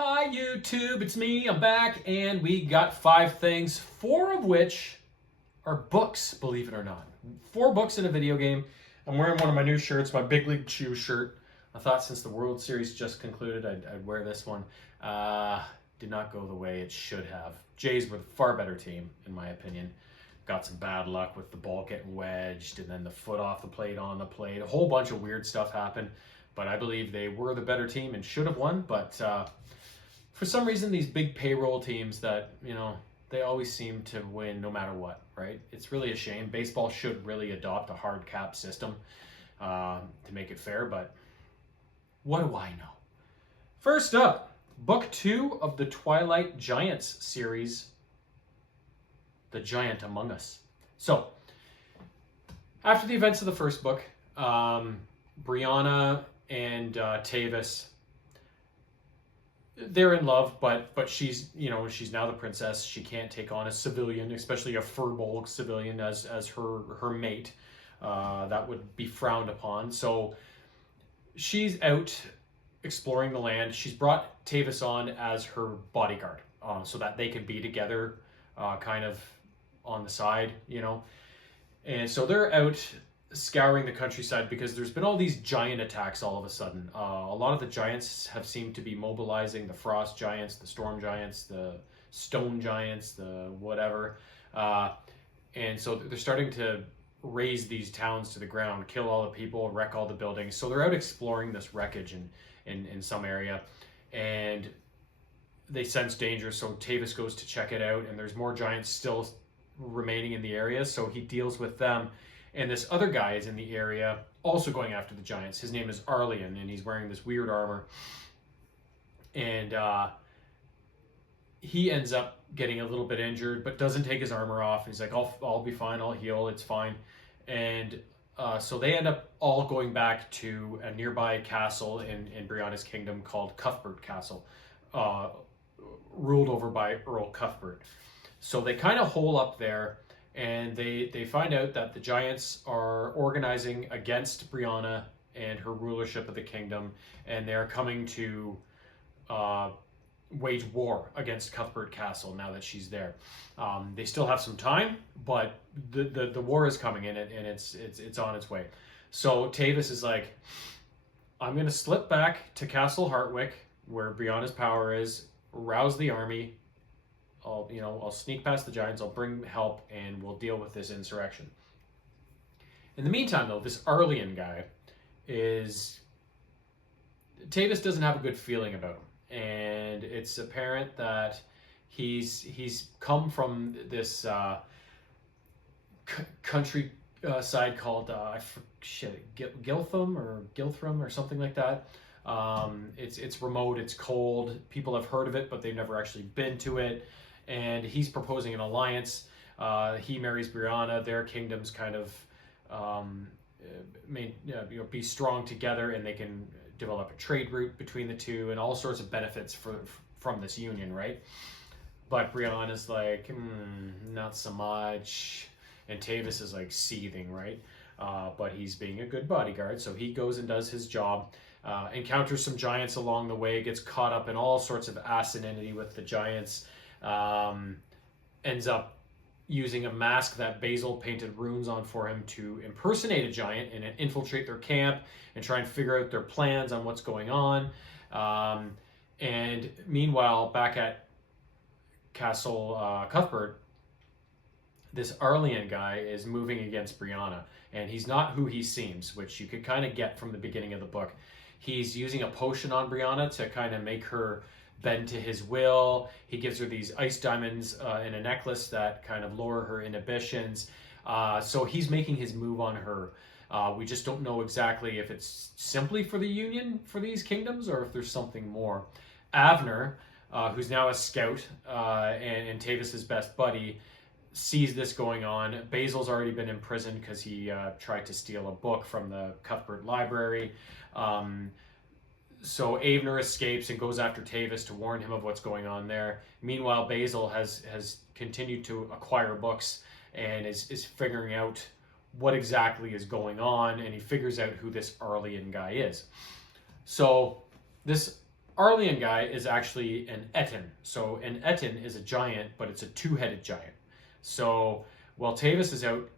Hi YouTube, it's me, I'm back, and we got 5 things, 4 of which are books, believe it or not. 4 books in a video game. I'm wearing one of my new shirts, my Big League Chew shirt. I thought since the World Series just concluded, I'd wear this one. Did not go the way it should have. Jays were the far better team, in my opinion. Got some bad luck with the ball getting wedged, and then the foot off the plate, on the plate. A whole bunch of weird stuff happened, but I believe they were the better team and should have won, but for some reason, these big payroll teams that, they always seem to win no matter what, right? It's really a shame. Baseball should really adopt a hard cap system to make it fair, but what do I know? First up, book 2 of the Twilight Giants series, The Giant Among Us. So, after the events of the first book, Brianna and Tavis, they're in love, but she's she's now the princess. She can't take on a civilian, especially a furball civilian, as her mate. That would be frowned upon. So she's out exploring the land. She's brought Tavis on as her bodyguard, so that they can be together, kind of on the side, And so they're out scouring the countryside because there's been all these giant attacks all of a sudden. A lot of the giants have seemed to be mobilizing, the frost giants, the storm giants, the stone giants, the whatever. And so they're starting to raze these towns to the ground, kill all the people, wreck all the buildings. So they're out exploring this wreckage in some area, and they sense danger. So Tavis goes to check it out, and there's more giants still remaining in the area. So he deals with them. And this other guy is in the area also going after the giants. His name is Arlian, and he's wearing this weird armor. And he ends up getting a little bit injured, but doesn't take his armor off. He's like, I'll be fine, I'll heal, it's fine. And so they end up all going back to a nearby castle in Brianna's kingdom called Cuthbert Castle, ruled over by Earl Cuthbert. So they kind of hole up there, and they find out that the giants are organizing against Brianna and her rulership of the kingdom, and they're coming to wage war against Cuthbert Castle now that she's there. They still have some time, but the war is coming in, and it's on its way. So Tavis is like, I'm going to slip back to Castle Hartwick, where Brianna's power is, rouse the army. I'll sneak past the giants, I'll bring help, and we'll deal with this insurrection. In the meantime, though, this Arlian guy Tavis doesn't have a good feeling about him, and it's apparent that he's come from this country side called Giltham or something like that. It's remote, it's cold. People have heard of it, but they've never actually been to it. And he's proposing an alliance. He marries Brianna. Their kingdoms kind of be strong together, and they can develop a trade route between the two, and all sorts of benefits from this union, right? But Brianna's like, not so much. And Tavis is like seething, right? But he's being a good bodyguard, so he goes and does his job. Encounters some giants along the way, gets caught up in all sorts of asininity with the giants, ends up using a mask that Basil painted runes on for him to impersonate a giant and infiltrate their camp and try and figure out their plans on what's going on. And meanwhile, back at Castle Cuthbert, this Arlian guy is moving against Brianna, and he's not who he seems, which you could kind of get from the beginning of the book. He's using a potion on Brianna to kind of make her bend to his will. He gives her these ice diamonds in a necklace that kind of lower her inhibitions. So he's making his move on her. We just don't know exactly if it's simply for the union for these kingdoms or if there's something more. Avner, who's now a scout and Tavis's best buddy, sees this going on. Basil's already been in prison because he tried to steal a book from the Cuthbert Library. So Avner escapes and goes after Tavis to warn him of what's going on there. Meanwhile, Basil has continued to acquire books and is figuring out what exactly is going on, and he figures out who this Arlian guy is. So this Arlean guy is actually an Etin. So an Etin is a giant, but it's a two-headed giant. So while Tavis is out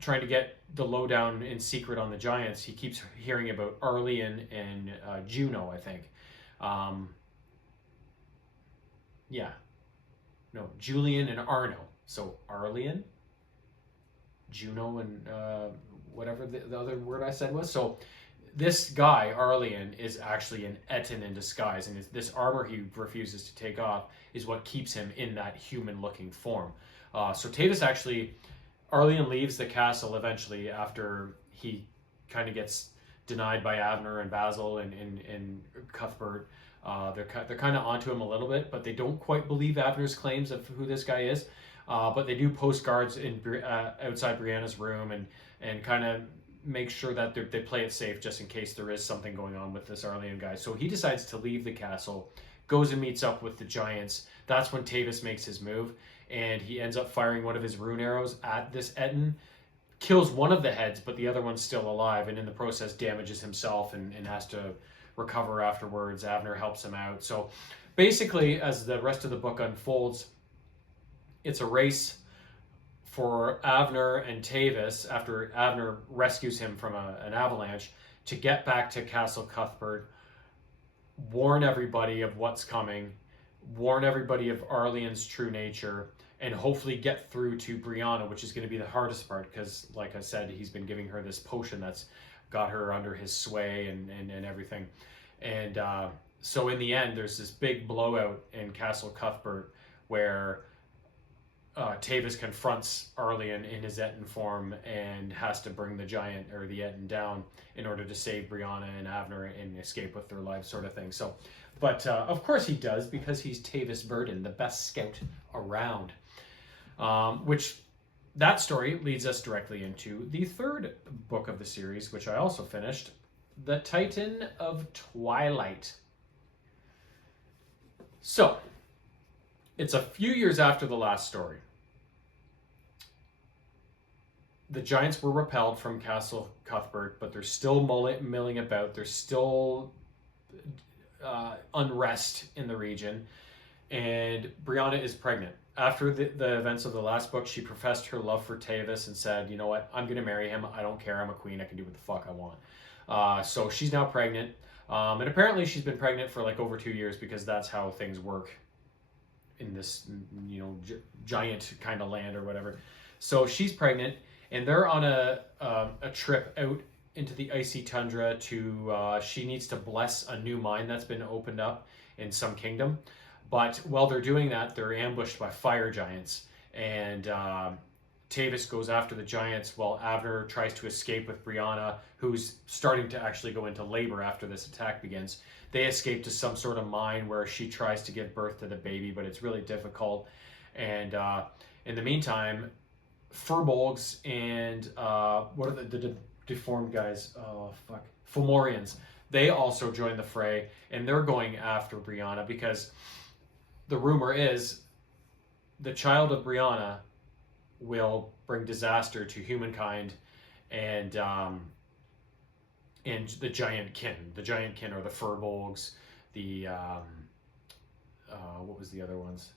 trying to get the lowdown in secret on the giants, he keeps hearing about Arlean and Juno, I think. Yeah. No, Julian and Arno. So Arlean, Juno, and whatever the other word I said was. So this guy, Arlean, is actually an Etin in disguise, and this armor he refuses to take off is what keeps him in that human-looking form. So Tavis actually, Arlean leaves the castle eventually after he kind of gets denied by Abner and Basil and Cuthbert. They're kind of onto him a little bit, but they don't quite believe Abner's claims of who this guy is. But they do post guards in outside Brianna's room and kind of make sure that they play it safe just in case there is something going on with this Arlean guy. So he decides to leave the castle, goes and meets up with the giants. That's when Tavis makes his move, and he ends up firing one of his rune arrows at this Etin, kills one of the heads, but the other one's still alive, and in the process damages himself and has to recover afterwards. Abner helps him out. So basically, as the rest of the book unfolds, it's a race for Abner and Tavis, after Abner rescues him from an avalanche, to get back to Castle Cuthbert, warn everybody of what's coming, warn everybody of Arlean's true nature, and hopefully get through to Brianna, which is going to be the hardest part because, like I said, he's been giving her this potion that's got her under his sway and everything. And so in the end, there's this big blowout in Castle Cuthbert where Tavis confronts Arlean in his Etin form and has to bring the giant or the Etin down in order to save Brianna and Abner and escape with their lives, sort of thing. So, but of course he does, because he's Tavis Burden, the best scout around. Which that story leads us directly into the third book of the series, which I also finished, The Titan of Twilight. So, it's a few years after the last story. The giants were repelled from Castle Cuthbert, but they're still milling about. There's still unrest in the region. And Brianna is pregnant. After the events of the last book, she professed her love for Tavis and said, you know what, I'm going to marry him. I don't care. I'm a queen. I can do what the fuck I want. So she's now pregnant. And apparently she's been pregnant for like over 2 years, because that's how things work in this, giant kind of land or whatever. So she's pregnant, and they're on a trip out into the icy tundra to, she needs to bless a new mine that's been opened up in some kingdom. But while they're doing that, they're ambushed by fire giants, and Tavis goes after the giants while Abner tries to escape with Brianna, who's starting to actually go into labor after this attack begins. They escape to some sort of mine where she tries to give birth to the baby, but it's really difficult. And in the meantime, Furbolgs and what are the deformed guys? Oh, fuck. Fomorians. They also join the fray, and they're going after Brianna because the rumor is the child of Brianna will bring disaster to humankind and the giant kin. The giant kin are the Furbolgs, the what was the other ones?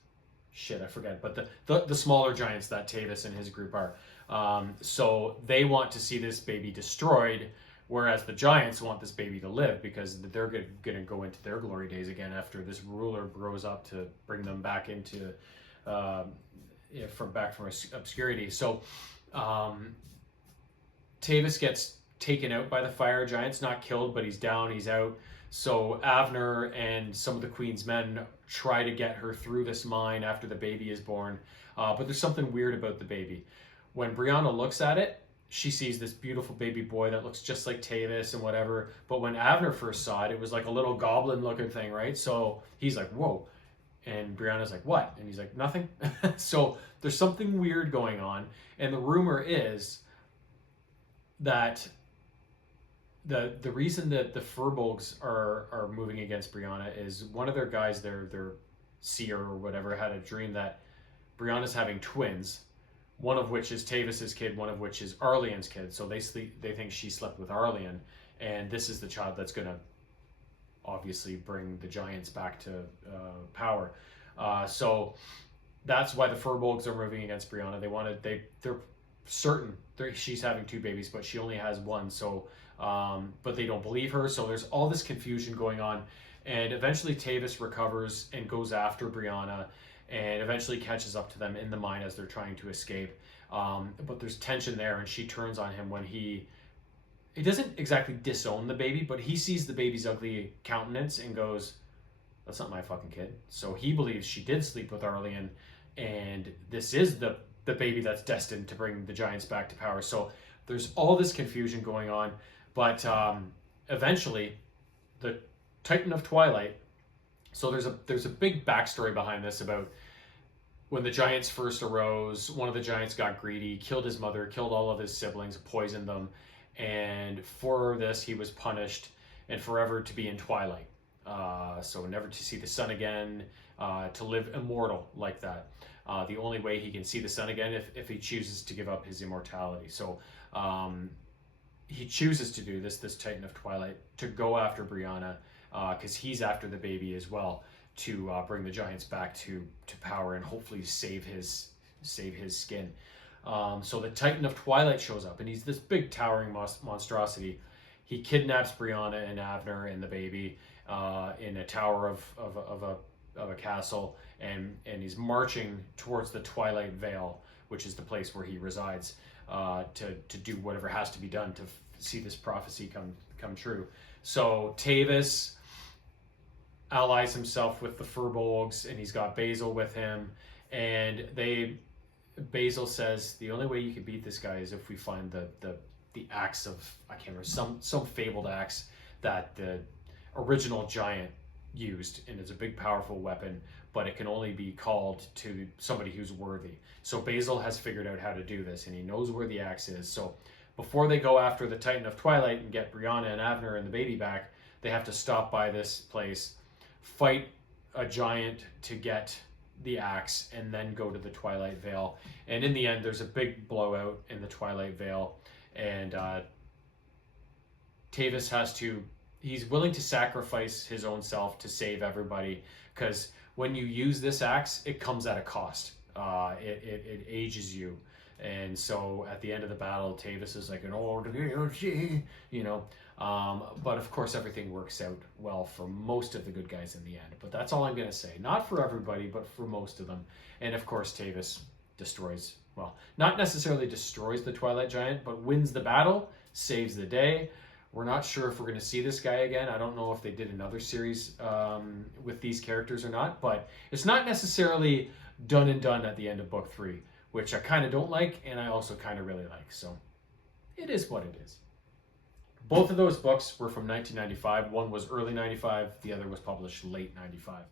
Shit, I forget. But the smaller giants that Tavis and his group are. So they want to see this baby destroyed, whereas the giants want this baby to live, because they're going to go into their glory days again after this ruler grows up to bring them back into from obscurity. So Tavis gets taken out by the fire giants, not killed, but he's down, he's out. So Abner and some of the queen's men try to get her through this mine after the baby is born. But there's something weird about the baby. When Brianna looks at it, she sees this beautiful baby boy that looks just like Tavis and whatever. But when Abner first saw it, it was like a little goblin looking thing, right? So he's like, whoa. And Brianna's like, what? And he's like, nothing. So there's something weird going on. And the rumor is that the reason that the Furbolgs are moving against Brianna is one of their guys, their seer or whatever, had a dream that Brianna's having twins, one of which is Tavis's kid, one of which is Arlean's kid. So they think she slept with Arlean, and this is the child that's going to obviously bring the giants back to power. So that's why the Furbolgs are moving against Brianna. They're certain she's having 2 babies, but she only has 1. So, but they don't believe her. So there's all this confusion going on, and eventually Tavis recovers and goes after Brianna, and eventually catches up to them in the mine as they're trying to escape. But there's tension there, and she turns on him when he doesn't exactly disown the baby, but he sees the baby's ugly countenance and goes, "That's not my fucking kid." So he believes she did sleep with Arlian, and this is the baby that's destined to bring the giants back to power. So there's all this confusion going on, but eventually the Titan of Twilight. So there's a big backstory behind this about when the giants first arose. One of the giants got greedy, killed his mother, killed all of his siblings, poisoned them, and for this he was punished and forever to be in Twilight. So never to see the sun again, to live immortal like that. The only way he can see the sun again if he chooses to give up his immortality. So he chooses to do this Titan of Twilight, to go after Brianna, because he's after the baby as well, to bring the giants back to power and hopefully save his skin. So the Titan of Twilight shows up, and he's this big towering monstrosity. He kidnaps Brianna and Avner and the baby in a tower of a castle, and he's marching towards the Twilight Vale, which is the place where he resides, to do whatever has to be done to see this prophecy come true. So Tavis allies himself with the Furbolgs, and he's got Basil with him, and Basil says the only way you can beat this guy is if we find the axe of, I can't remember, some fabled axe that the original giant used, and it's a big powerful weapon, but it can only be called to somebody who's worthy. So Basil has figured out how to do this, and he knows where the axe is. So before they go after the Titan of Twilight and get Brianna and Avner and the baby back, they have to stop by this place, fight a giant to get the axe, and then go to the Twilight Vale. And in the end, there's a big blowout in the Twilight Vale, and Tavis he's willing to sacrifice his own self to save everybody, because when you use this axe, it comes at a cost. It ages you. And so at the end of the battle, Tavis is like an old, you know, but of course everything works out well for most of the good guys in the end. But that's all I'm going to say. Not for everybody, but for most of them. And of course Tavis destroys, well, not necessarily destroys the Twilight Giant, but wins the battle, saves the day. We're not sure if we're going to see this guy again. I don't know if they did another series with these characters or not, but it's not necessarily done and done at the end of book 3, which I kind of don't like, and I also kind of really like. So it is what it is. Both of those books were from 1995. One was early 95, the other was published late 95.